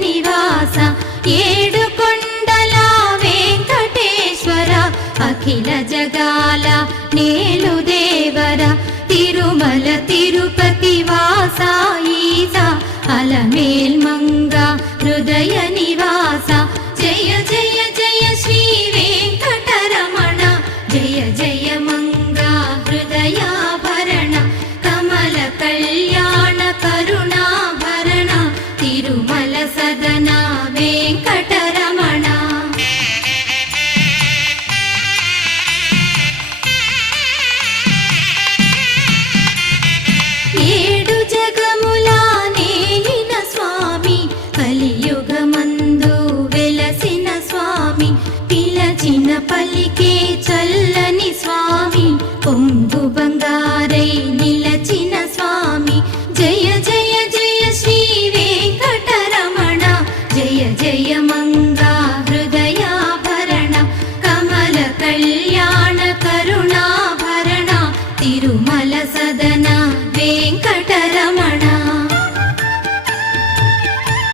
నివాస ఏడు కొండల వెంకటేశ్వర అఖిల జగాల నేలు దేవర తిరుమల తిరుపతి వాస ఈస అలమేల్ మంగ హృదయ నివాస జయ జయ జయ శ్రీ వెంకటరమణ జయ జయ మంగ హృదయాభరణ కమల కళ్యాణ కరుణాభరణ తిరుమల సదన వెంకటరమణ. ఏడు జగముల నేలిన స్వామి కలియుగమందు వెలసిన స్వామి పిలచిన పలికే